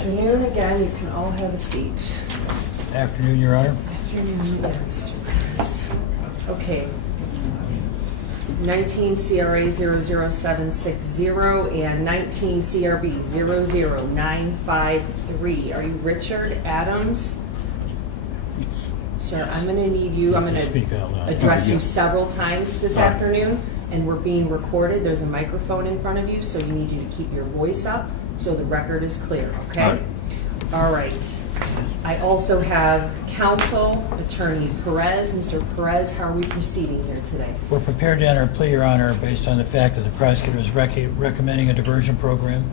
Afternoon again, you can all have a seat. Afternoon, Your Honor. Afternoon there, Mr. Perez. Okay. 19 CRA 00760 and 19 CRB 00953. Are you Richard Adams? Yes. Sir, I'm going to need you, I'm going Speak out to loud. address you Yes. several times this afternoon, and we're being recorded. There's a microphone in front of you, so we need you to keep your voice up so the record is clear, okay? All right. I also have counsel, Attorney Perez. Mr. Perez, how are we proceeding here today? We're prepared to enter a plea, Your Honor, based on the fact that the prosecutor is recommending a diversion program.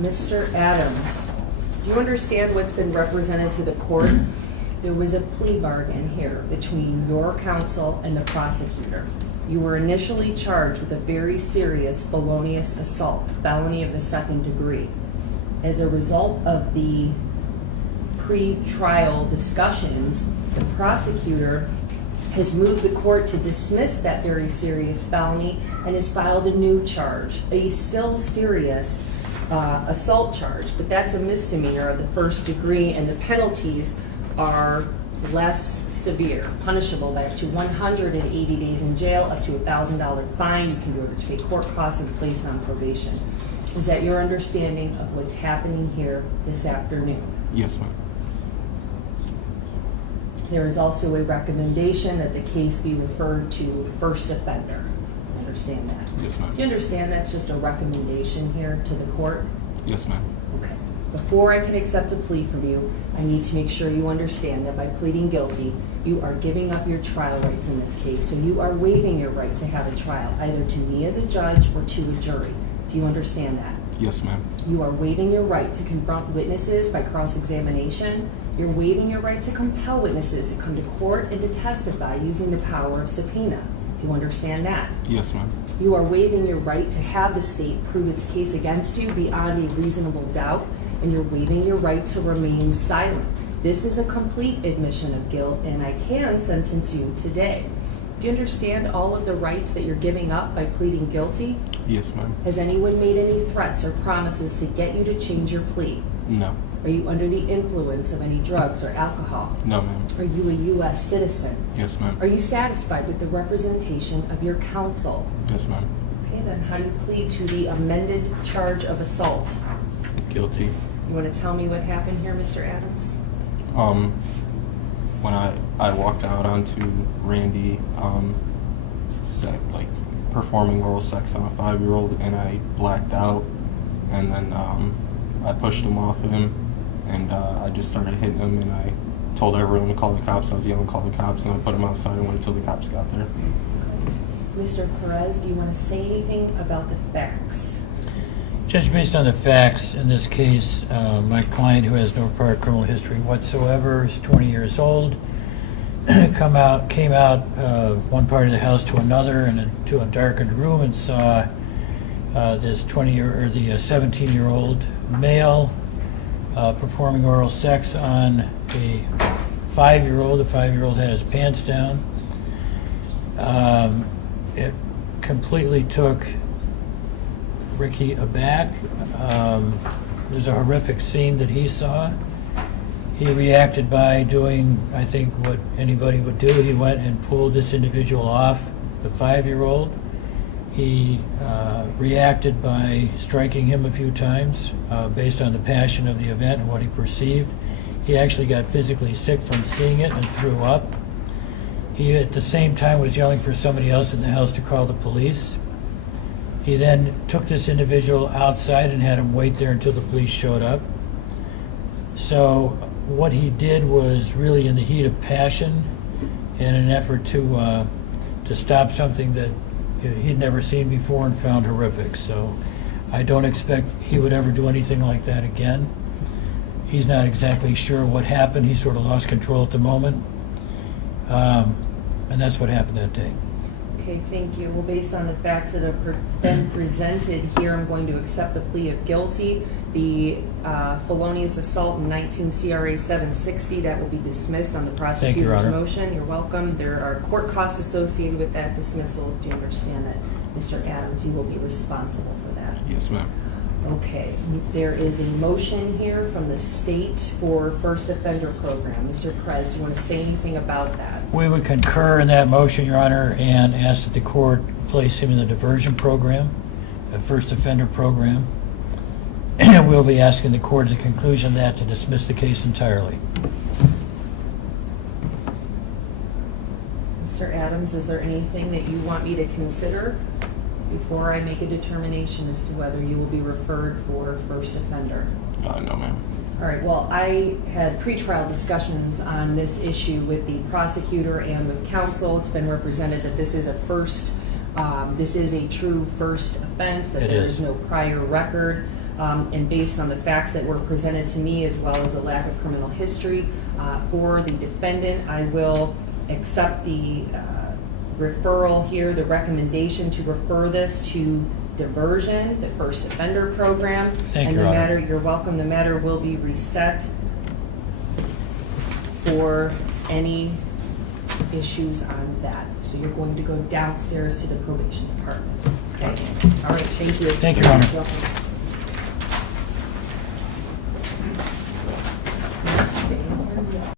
Mr. Adams, do you understand what's been represented to the court? There was a plea bargain here between your counsel and the prosecutor. You were initially charged with a very serious felonious assault, felony of the second degree. As a result of the pre-trial discussions, the prosecutor has moved the court to dismiss that very serious felony and has filed a new charge, a still serious assault charge, but that's a misdemeanor of the first degree, and the penalties are less severe, punishable by up to 180 days in jail, up to $1,000 fine. You can be ordered to pay court costs and placed on probation. Is that your understanding of what's happening here this afternoon? Yes, ma'am. There is also a recommendation that the case be referred to first offender. I understand that. Yes, ma'am. Do you understand that's just a recommendation here to the court? Yes, ma'am. Okay. Before I can accept a plea from you, I need to make sure you understand that by pleading guilty, you are giving up your trial rights in this case. So you are waiving your right to have a trial, either to me as a judge or to a jury. Do you understand that? Yes, ma'am. You are waiving your right to confront witnesses by cross-examination. You're waiving your right to compel witnesses to come to court and to testify using the power of subpoena. Do you understand that? Yes, ma'am. You are waiving your right to have the state prove its case against you beyond a reasonable doubt, and you're waiving your right to remain silent. This is a complete admission of guilt, and I can sentence you today. Do you understand all of the rights that you're giving up by pleading guilty? Yes, ma'am. Has anyone made any threats or promises to get you to change your plea? No. Are you under the influence of any drugs or alcohol? No, ma'am. Are you a U.S. citizen? Yes, ma'am. Are you satisfied with the representation of your counsel? Yes, ma'am. Okay, then how do you plead to the amended charge of assault? Guilty. You want to tell me what happened here, Mr. Adams? When I walked out onto Randy, performing oral sex on a 5-year-old, and I blacked out, and then I pushed him off of him, and I just started hitting him, and I told everyone to call the cops. I was yelling, call the cops, and I put him outside and waited until the cops got there. Mr. Perez, do you want to say anything about the facts? Judge, based on the facts in this case, my client, who has no prior criminal history whatsoever, is 20 years old, came out one part of the house to another and into a darkened room and saw this 17-year-old male performing oral sex on a 5-year-old. The 5-year-old had his pants down. It completely took Ricky aback. It was a horrific scene that he saw. He reacted by doing, I think, what anybody would do. He went and pulled this individual off the 5-year-old. He reacted by striking him a few times based on the passion of the event and what he perceived. He actually got physically sick from seeing it and threw up. He, at the same time, was yelling for somebody else in the house to call the police. He then took this individual outside and had him wait there until the police showed up. So what he did was really in the heat of passion in an effort to stop something that he'd never seen before and found horrific. So I don't expect he would ever do anything like that again. He's not exactly sure what happened. He sort of lost control at the moment. And that's what happened that day. Okay, thank you. Well, based on the facts that have been presented here, I'm going to accept the plea of guilty. The felonious assault in 19 CRA 760, that will be dismissed on the prosecutor's motion. You're welcome. There are court costs associated with that dismissal. Do you understand that, Mr. Adams, you will be responsible for Yes, ma'am. Okay, there is a motion here from the state for first offender program. Mr. Perez, do you want to say anything about that? We would concur in that motion, Your Honor, and ask that the court place him in the diversion program, a first offender program. And we'll be asking the court at the conclusion of that to dismiss the case entirely. Mr. Adams, is there anything that you want me to consider before I make a determination as to whether you will be referred for first offender? No, ma'am. All right, well, I had pretrial discussions on this issue with the prosecutor and with counsel. It's been represented that this is a true first offense, that It there is. is no prior record. And based on the facts that were presented to me, as well as the lack of criminal history for the defendant, I will accept the referral here, the recommendation to refer this to diversion, the first offender program. Thank and you, the Your Honor. matter, you're welcome, the matter will be reset for any issues on that. So you're going to go downstairs to the probation department. Okay? All right, thank you. Thank you, Your Honor. You're welcome.